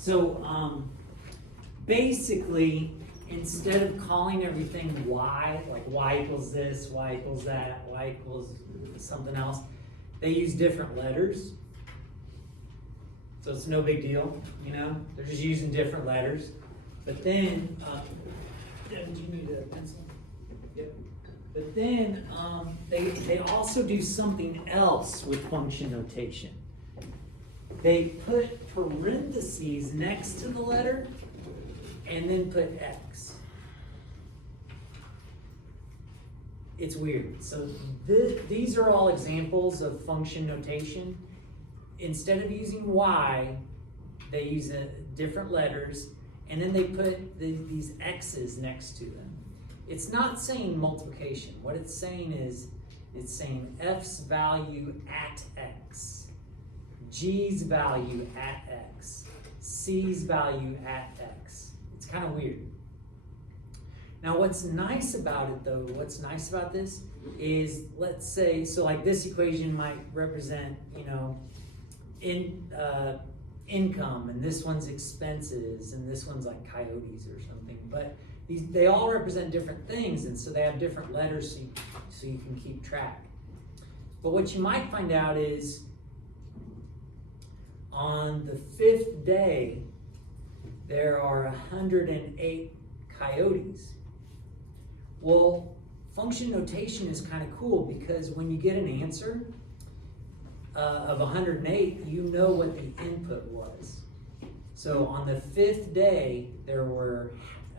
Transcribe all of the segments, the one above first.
So basically, instead of calling everything y, like y equals this, y equals that, y equals something else, they use different letters. So it's no big deal, you know? They're just using different letters. But then, Devin, do you need a pencil? Yep. But then they also do something else with function notation. They put parentheses next to the letter and then put x. It's weird. So these are all examples of function notation. Instead of using y, they use different letters, and then they put these x's next to them. It's not saying multiplication. What it's saying is, it's saying f's value at x, g's value at x, c's value at x. It's kind of weird. Now what's nice about it though, what's nice about this is, let's say, so like this equation might represent, you know, income, and this one's expenses, and this one's like coyotes or something. But they all represent different things, and so they have different letters so you can keep track. But what you might find out is, on the 5th day, there are 108 coyotes. Well, function notation is kind of cool because when you get an answer of 108, you know what the input was. So on the 5th day, there were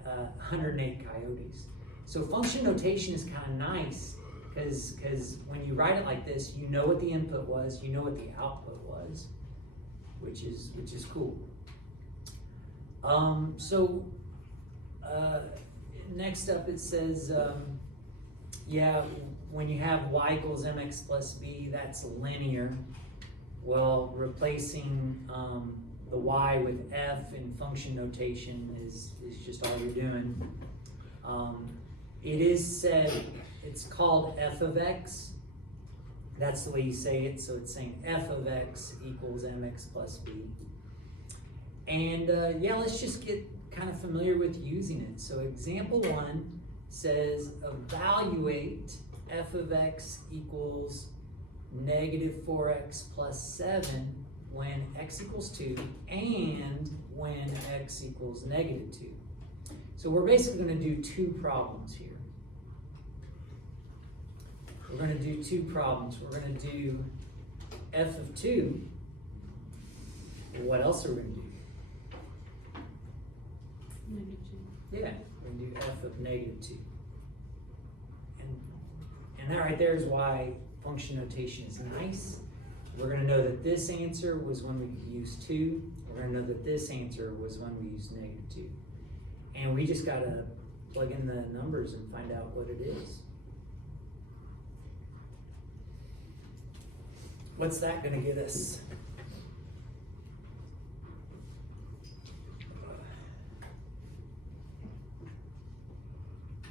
108 coyotes. So function notation is kind of nice because when you write it like this, you know what the input was, you know what the output was, which is cool. Next up it says, yeah, when you have y equals mx plus b, that's linear. Well, replacing the y with f in function notation is just all you're doing. It is said, it's called f of x. That's the way you say it, so it's saying f of x equals mx plus b. And yeah, let's just get kind of familiar with using it. So example 1 says evaluate f of x equals negative 4x plus 7 when x equals 2 and when x equals negative 2. So we're basically going to do 2 problems here. We're going to do 2 problems. We're going to do f of 2. What else are we going to do? Yeah, we're going to do f of negative 2. And that right there is why function notation is nice. We're going to know that this answer was when we used 2. We're going to know that this answer was when we used negative 2. And we just got to plug in the numbers and find out what it is. What's that going to get us?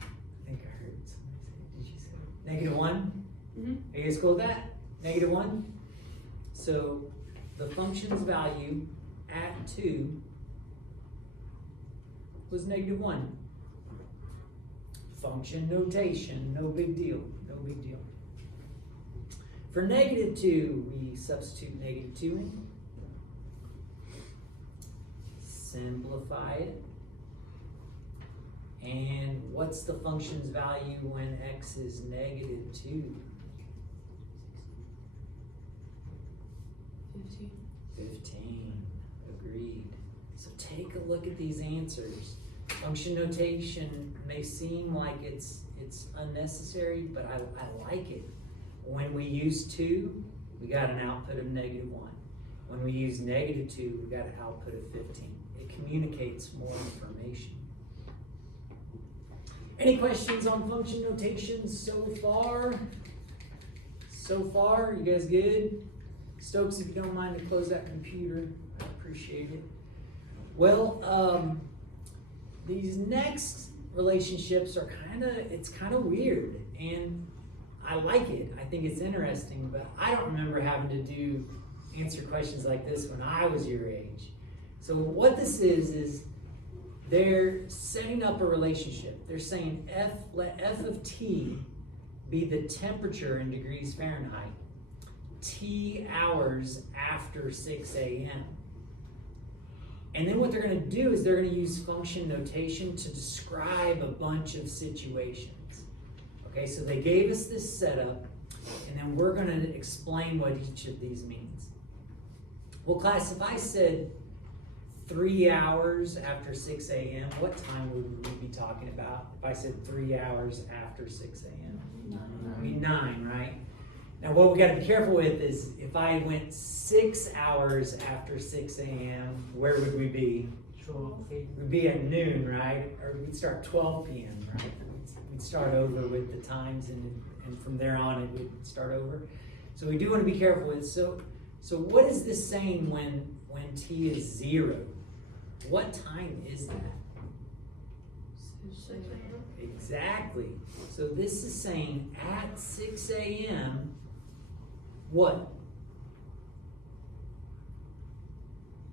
I think I heard somebody say, did you say negative 1? Mm-hmm. Are you guys cool with that? Negative 1? So the function's value at 2 was negative 1. Function notation, no big deal, no big deal. For negative 2, we substitute negative 2 in. Simplify it. And what's the function's value when x is negative 2? 15. Agreed. So take a look at these answers. Function notation may seem like it's unnecessary, but I like it. When we use 2, we got an output of negative 1. When we use negative 2, we got an output of 15. It communicates more information. Any questions on function notation so far? So far, you guys good? Stokes, if you don't mind to close that computer, I appreciate it. Well, these next relationships are it's kind of weird, and I like it. I think it's interesting, but I don't remember having to answer questions like this when I was your age. So what this is they're setting up a relationship. They're saying let f of t be the temperature in degrees Fahrenheit, t hours after 6 a.m. And then what they're going to do is they're going to use function notation to describe a bunch of situations. Okay, so they gave us this setup, and then we're going to explain what each of these means. Well, class, if I said 3 hours after 6 a.m., what time would we be talking about? If I said 3 hours after 6 a.m.? 9, right? Now, what we got to be careful with is if I went 6 hours after 6 a.m., where would we be? We'd be at noon, right? Or we'd start 12 p.m., right? We'd start over with the times, and from there on, it would start over. So we do want to be careful with. So what is this saying when t is 0? What time is that? 6 a.m. Exactly. So this is saying at 6 a.m., what?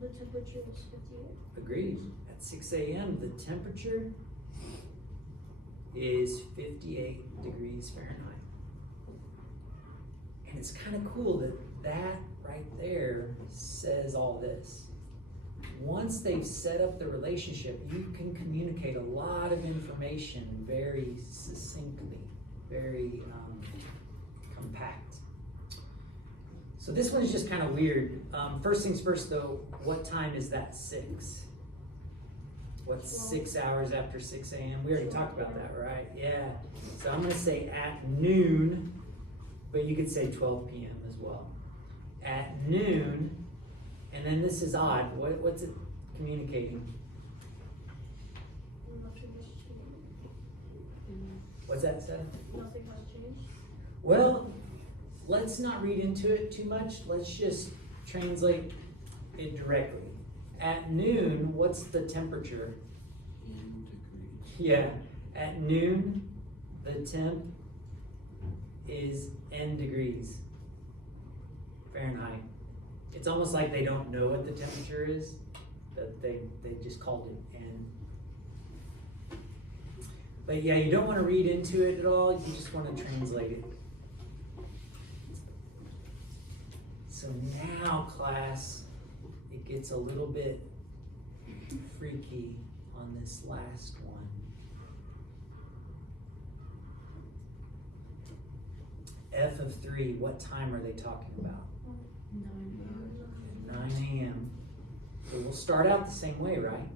The temperature is 58. Agreed. At 6 a.m., the temperature is 58 degrees Fahrenheit. And it's kind of cool that right there says all this. Once they've set up the relationship, you can communicate a lot of information very succinctly, very compact. So this one is just kind of weird. First things first though, what time is that 6? What's 6 hours after 6 a.m.? We already talked about that, right? Yeah. So I'm going to say at noon, but you could say 12 p.m. as well. At noon, and then this is odd. What's it communicating? Nothing has changed. What's that say? Nothing has changed. Well, let's not read into it too much. Let's just translate it directly. At noon, what's the temperature? In degrees. Yeah. At noon, the temp is n degrees Fahrenheit. It's almost like they don't know what the temperature is, that they just called it n. But yeah, you don't want to read into it at all, you just want to translate it. So now, class, it gets a little bit freaky on this last one. F of 3, what time are they talking about? 9 a.m. So we'll start out the same way, right?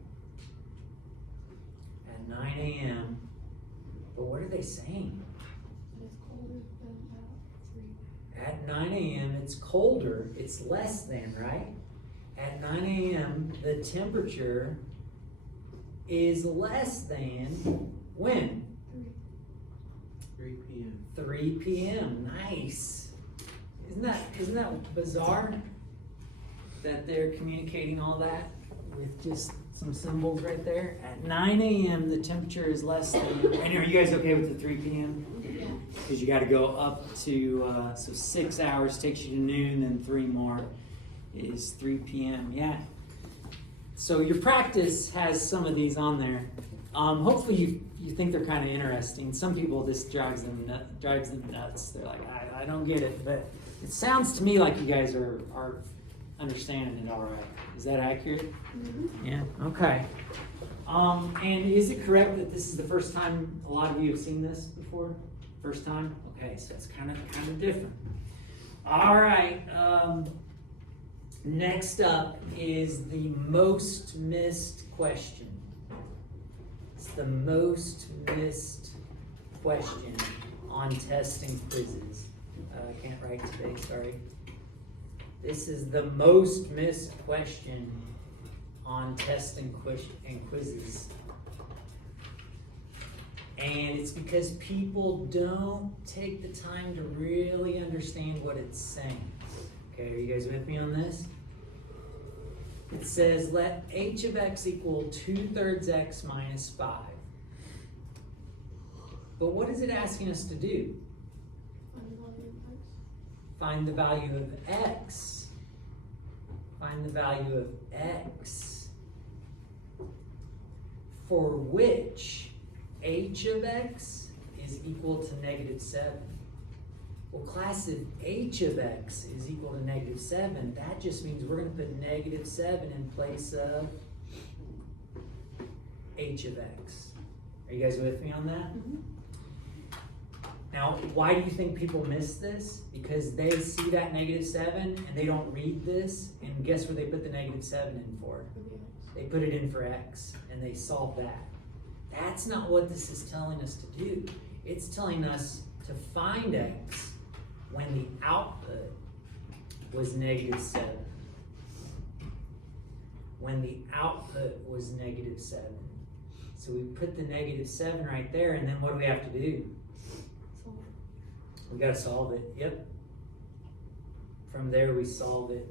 At 9 a.m. But what are they saying? It's colder than at 3. At 9 a.m. it's colder, it's less than, right? At 9 a.m. the temperature is less than when? 3 p.m. 3 p.m. Nice. Isn't that bizarre that they're communicating all that with just some symbols right there? At 9 a.m. the temperature is less than. And are you guys okay with the 3 p.m.? Because you got to go up to so 6 hours takes you to noon, then 3 more is 3 p.m. Yeah. So your practice has some of these on there. Hopefully you think they're kind of interesting. Some people this drives them nuts. They're like, I don't get it, but it sounds to me like you guys are understanding it all right. Is that accurate? Mm-hmm. Yeah. Okay. And is it correct that this is the first time a lot of you have seen this before? First time? Okay, so it's kind of different. All right. Next up is the most missed question. It's the most missed question on testing quizzes. I can't write today, sorry. This is the most missed question on testing and quizzes. And it's because people don't take the time to really understand what it's saying. Okay, are you guys with me on this? It says, let h of x equal 2/3 x minus 5. But what is it asking us to do? Find the value of x. Find the value of x. Find the value of x. for which h of x is equal to -7. Well, class, if h of x is equal to -7, that just means we're gonna put -7 in place of h of x. Are you guys with me on that? Now, why do you think people miss this? Because they see that -7 and they don't read this, and guess where they put the -7 in for? They put it in for x, and they solve that. That's not what this is telling us to do. It's telling us to find x when the output was -7. When the output was -7. So we put the -7 right there, and then what do we have to do? We gotta solve it, yep. From there we solve it.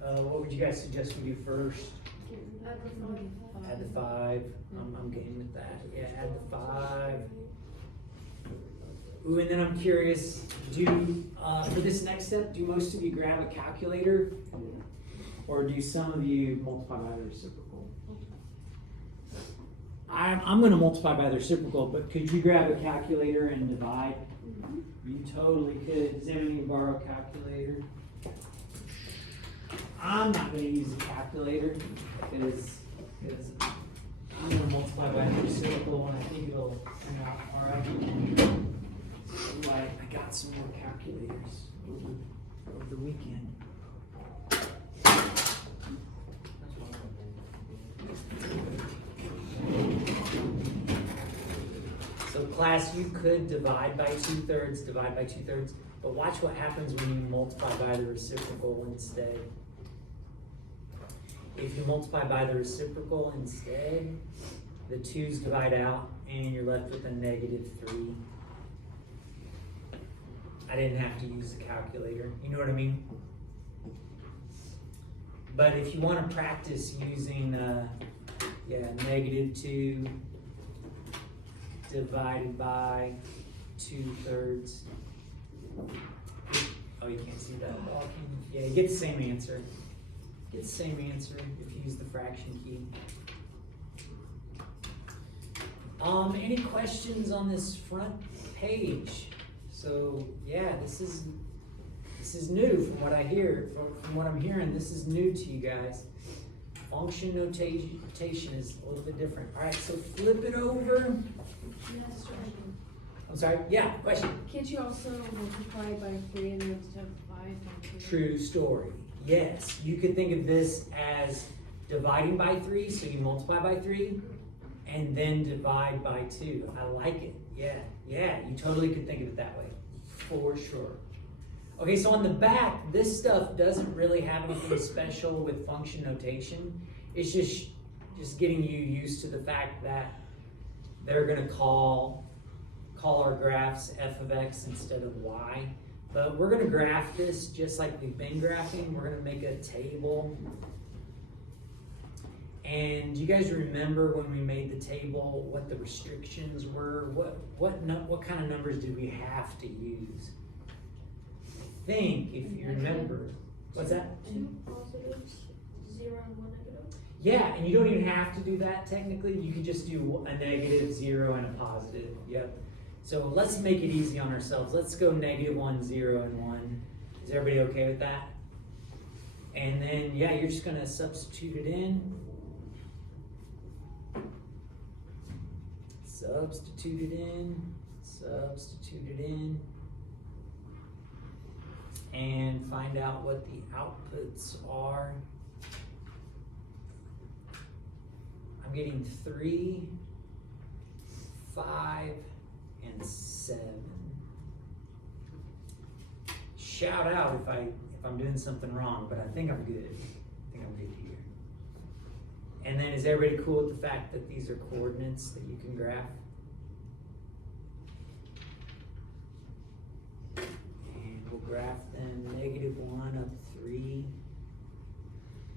What would you guys suggest we do first? Add the 5. I'm game with that. Yeah, add the 5. Ooh, and then I'm curious, for this next step, do most of you grab a calculator? Or do some of you multiply by the reciprocal? I'm gonna multiply by the reciprocal, but could you grab a calculator and divide? You totally could. Does anyone need to borrow a calculator? I'm not going to use a calculator because I'm going to multiply by the reciprocal and I think it'll turn out alright. Ooh, I got some more calculators over the weekend. So class, you could divide by 2/3, but watch what happens when you multiply by the reciprocal instead. If you multiply by the reciprocal instead, the 2's divide out and you're left with a -3. I didn't have to use the calculator, you know what I mean? But if you want to practice using, -2 divided by 2/3. Oh, you can't see that. Yeah, you get the same answer. Get the same answer if you use the fraction key. Any questions on this front page? So yeah, this is new from what I hear. From what I'm hearing, this is new to you guys. Function notation is a little bit different. All right, so flip it over. I'm sorry. Yeah, question. Can't you also multiply by 3 and then instead of 5? True story. Yes, you could think of this as dividing by 3, so you multiply by 3, and then divide by 2. I like it. Yeah, you totally could think of it that way, for sure. Okay, so on the back, this stuff doesn't really have anything special with function notation. It's just getting you used to the fact that they're gonna call our graphs f of x instead of y. But we're gonna graph this just like we've been graphing. We're gonna make a table. And do you guys remember when we made the table, what the restrictions were? What kind of numbers did we have to use? I think, if you remember, what's that? 2 positives, 0 and 1 negative. Yeah, and you don't even have to do that technically. You could just do a -, 0, and a positive. Yep. So let's make it easy on ourselves. Let's go -1, 0, and 1. Is everybody okay with that? And then, yeah, you're just gonna substitute it in. Substitute it in. And find out what the outputs are. I'm getting 3, 5, and 7. Shout out if I'm doing something wrong, but I think I'm good. Here. And then is everybody cool with the fact that these are coordinates that you can graph? And we'll graph them -1 up 3,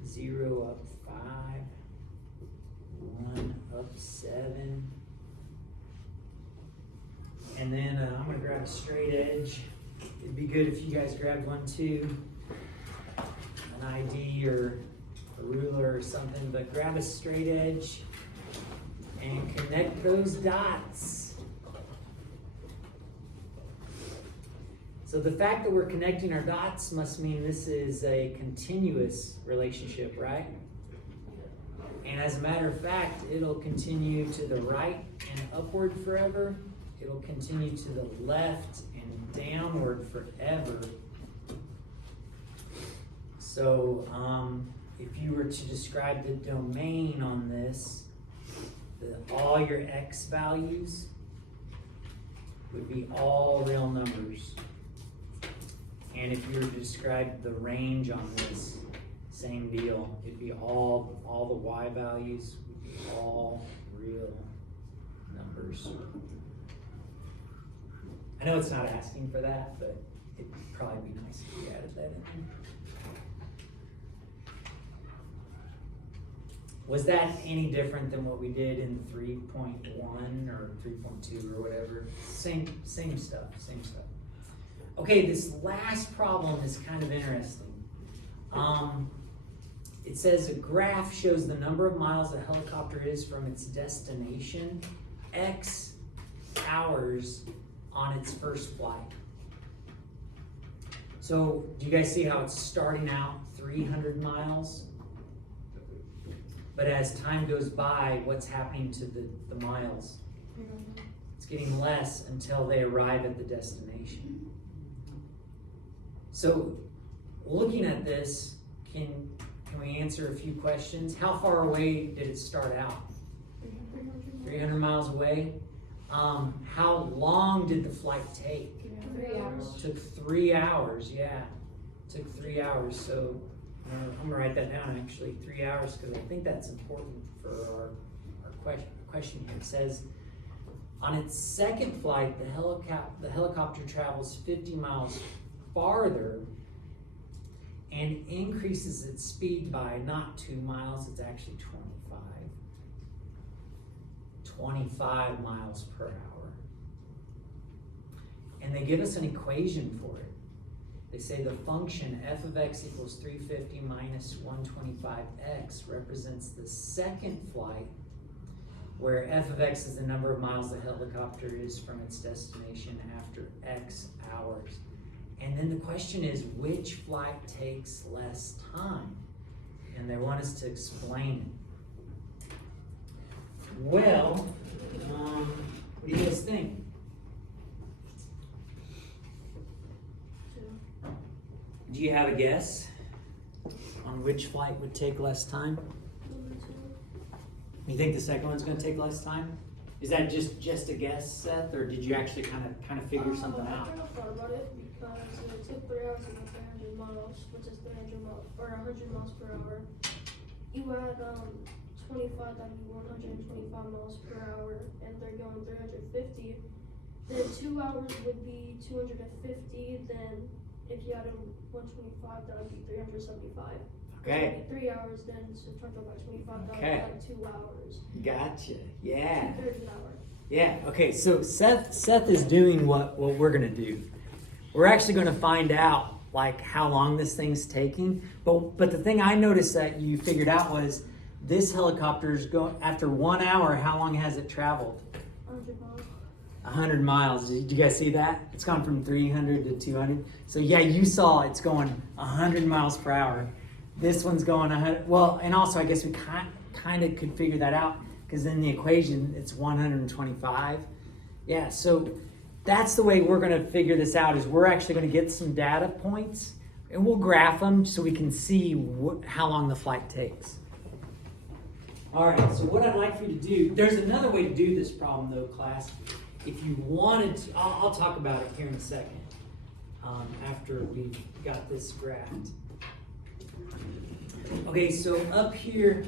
0 up 5, 1 up 7. And then I'm gonna grab a straight edge. It'd be good if you guys grabbed one too. An ID or a ruler or something, but grab a straight edge and connect those dots. So the fact that we're connecting our dots must mean this is a continuous relationship, right? And as a matter of fact, it'll continue to the right and upward forever. It'll continue to the left and downward forever. So if you were to describe the domain on this, all your x values would be all real numbers. And if you were to describe the range on this, same deal. It'd be all the y values would be all real numbers. I know it's not asking for that, but it'd probably be nice if we added that in there. Was that any different than what we did in 3.1 or 3.2 or whatever? Same stuff. Okay, this last problem is kind of interesting. It says a graph shows the number of miles a helicopter is from its destination, X hours on its first flight. So, do you guys see how it's starting out 300 miles? But as time goes by, what's happening to the miles? It's getting less until they arrive at the destination. So, looking at this, can we answer a few questions? How far away did it start out? 300 miles away. How long did the flight take? 3 hours. Took 3 hours, yeah. Took 3 hours. So I'm gonna write that down actually, 3 hours, because I think that's important for our question here. It says, on its second flight, the helicopter travels 50 miles farther and increases its speed by not 2 miles, it's actually 25 miles per hour. And they give us an equation for it. They say the function f of x equals 350 minus 125x represents the second flight, where f of x is the number of miles the helicopter is from its destination after x hours. And then the question is, which flight takes less time? And they want us to explain it. Well, what do you guys think? Do you have a guess on which flight would take less time? You think the second one's going to take less time? Is that just a guess, Seth, or did you actually kind of figure something out? I kind of thought about it because it took 3 hours to go 300 miles, which is 300 miles or 100 miles per hour. You add 25, that'd be 125 miles per hour, and they're going 350. Then 2 hours would be 250. Then if you added 125, that would be 375. Okay. So 3 hours, then subtract by 25, that would Okay. be like 2 hours. Gotcha. Yeah. 2/3 an hour. Yeah. Okay. So Seth is doing what we're gonna do. We're actually gonna find out like how long this thing's taking. But the thing I noticed that you figured out was this helicopter's going after 1 hour. How long has it traveled? 100 miles. 100 miles. Did you guys see that? It's gone from 300 to 200. So yeah, you saw it's going 100 miles per hour. This one's going 100. Well, and also I guess we kind of could figure that out because in the equation it's 125. Yeah, so that's the way we're going to figure this out is we're actually going to get some data points and we'll graph them so we can see how long the flight takes. All right, so what I'd like for you to do, there's another way to do this problem though, class. If you wanted to, I'll talk about it here in a second after we've got this graphed. Okay, so up here,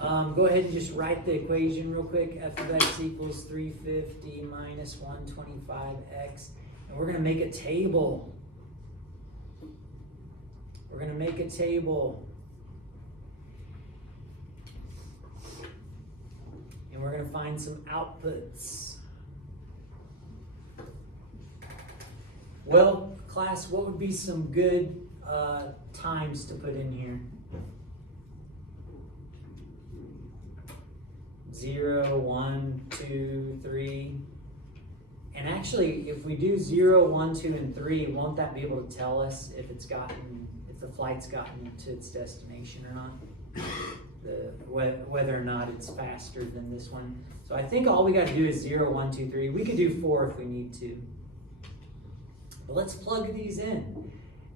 go ahead and just write the equation real quick. F of x equals 350 minus 125x. And we're going to make a table. We're going to make a table. And we're going to find some outputs. Well, class, what would be some good times to put in here? 0, 1, 2, 3. And actually, if we do 0, 1, 2, and 3, won't that be able to tell us if the flight's gotten to its destination or not? Whether or not it's faster than this one. So I think all we got to do is 0, 1, 2, 3. We could do 4 if we need to. But let's plug these in.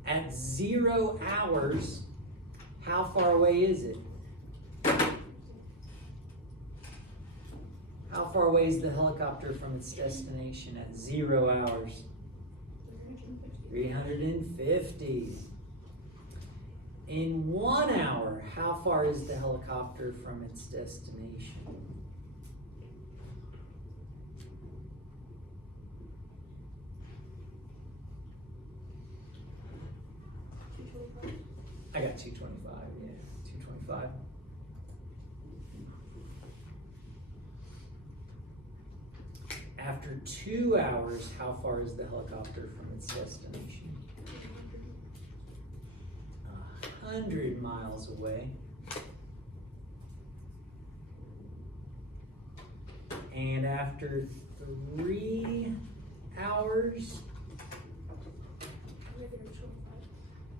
At 0 hours, how far away is it? How far away is the helicopter from its destination at 0 hours? 350. In 1 hour, how far is the helicopter from its destination? I got 225, yeah, 225. After 2 hours, how far is the helicopter from its destination? 100 miles away. And after 3 hours,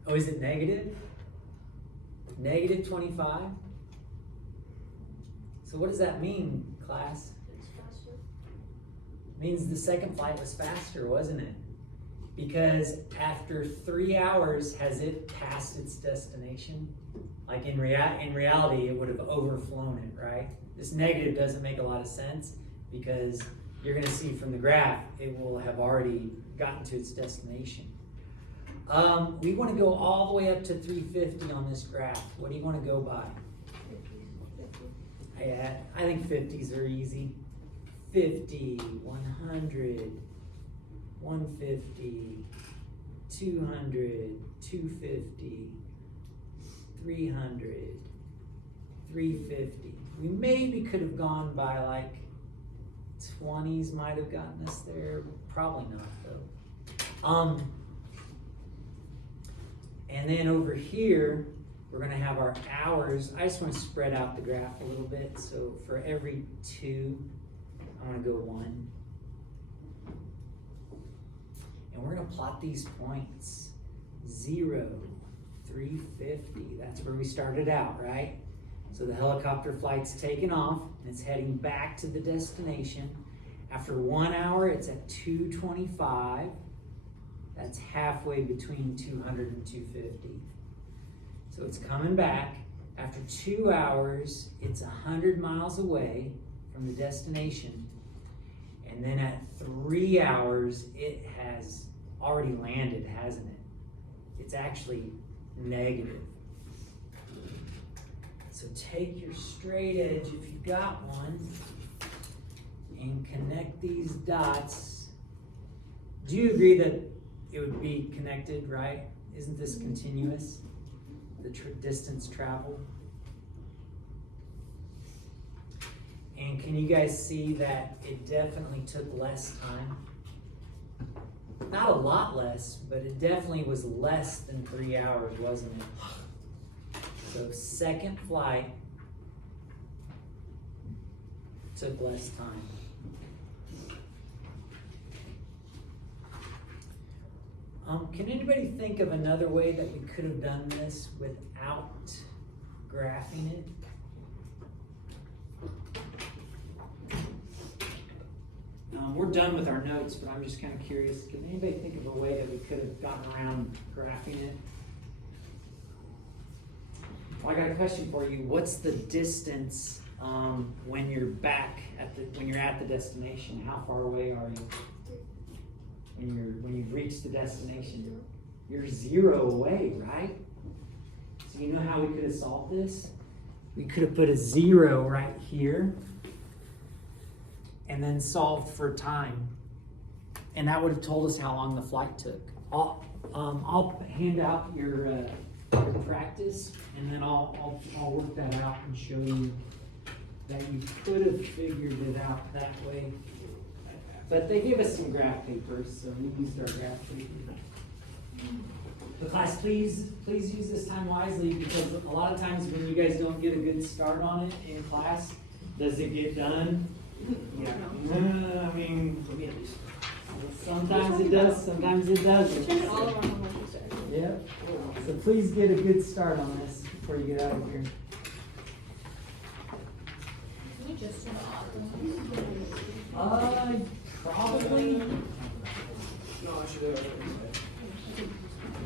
oh, is it negative? Negative 25? So what does that mean, class? It's faster. Means the second flight was faster, wasn't it? Because after 3 hours, has it passed its destination? Like in reality, it would have overflown it, right? This negative doesn't make a lot of sense because you're gonna see from the graph, it will have already gotten to its destination. We wanna go all the way up to 350 on this graph. What do you wanna go by? 50. I think 50s are easy. 50, 100, 150, 200, 250, 300, 350. We maybe could have gone by like 20s, might have gotten us there. Probably not though. And then over here, we're gonna have our hours. I just wanna spread out the graph a little bit. So for every 2, I'm gonna go 1. And we're gonna plot these points. 0, 350, that's where we started out, right? So the helicopter flight's taken off, and it's heading back to the destination. After 1 hour, it's at 225. That's halfway between 200 and 250. So it's coming back. After 2 hours, it's 100 miles away from the destination. And then at 3 hours, it has already landed, hasn't it? It's actually negative. So take your straight edge, if you've got one, and connect these dots. Do you agree that it would be connected, right? Isn't this continuous, the distance traveled? And can you guys see that it definitely took less time? Not a lot less, but it definitely was less than 3 hours, wasn't it? So second flight took less time. Can anybody think of another way that we could have done this without graphing it? We're done with our notes, but I'm just kind of curious. Can anybody think of a way that we could have gotten around graphing it? Well, I got a question for you. What's the distance when you're back when you're at the destination? How far away are you? When you've reached the destination, you're 0 away, right? So you know how we could have solved this? We could have put a 0 right here and then solved for time. And that would have told us how long the flight took. I'll hand out your practice, and then I'll work that out and show you that you could have figured it out that way. But they gave us some graph papers, so we used our graph paper. The class, please use this time wisely, because a lot of times when you guys don't get a good start on it in class, Does it get done? Yeah. I mean, For me at least. sometimes it does, sometimes it doesn't. Check all of our homework today. Yep. So please get a good start on this before you get out of here. We just saw Probably. No, I should have.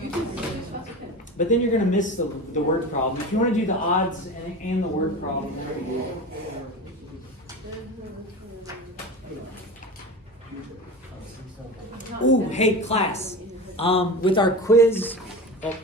You can see this, that's okay. But then you're gonna miss the word problem. If you wanna do the odds and the word problem, there you go. Ooh, hey class, with our quiz, oh,